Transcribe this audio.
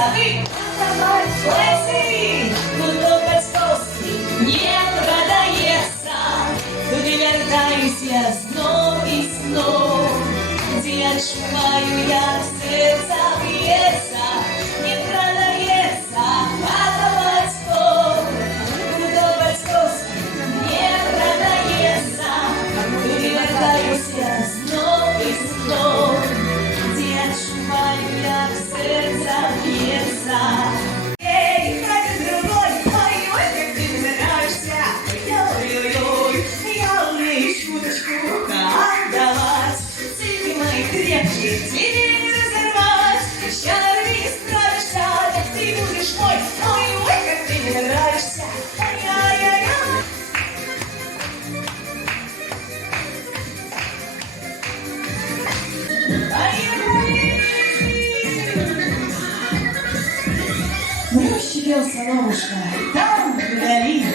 сады, леси, куток скоски не продается. Тут и вертаюсь я снова и снова, где отшиваю я сердце бьется, не продается, отдавать снова. Куток скоски не продается. Тут и вертаюсь я снова и снова, где отшиваю я сердце бьется. Эй, как другой, ой-ой, как ты мне нравишься. Ой-ой-ой, я умею шуточку как давать. Цепи мои крепкие, тебе не разорвать. Прощай, не справишься, как ты будешь мой. Ой-ой, как ты мне нравишься. Ай-яй-яй-яй. Ну, щепился солнышко, там, вдали,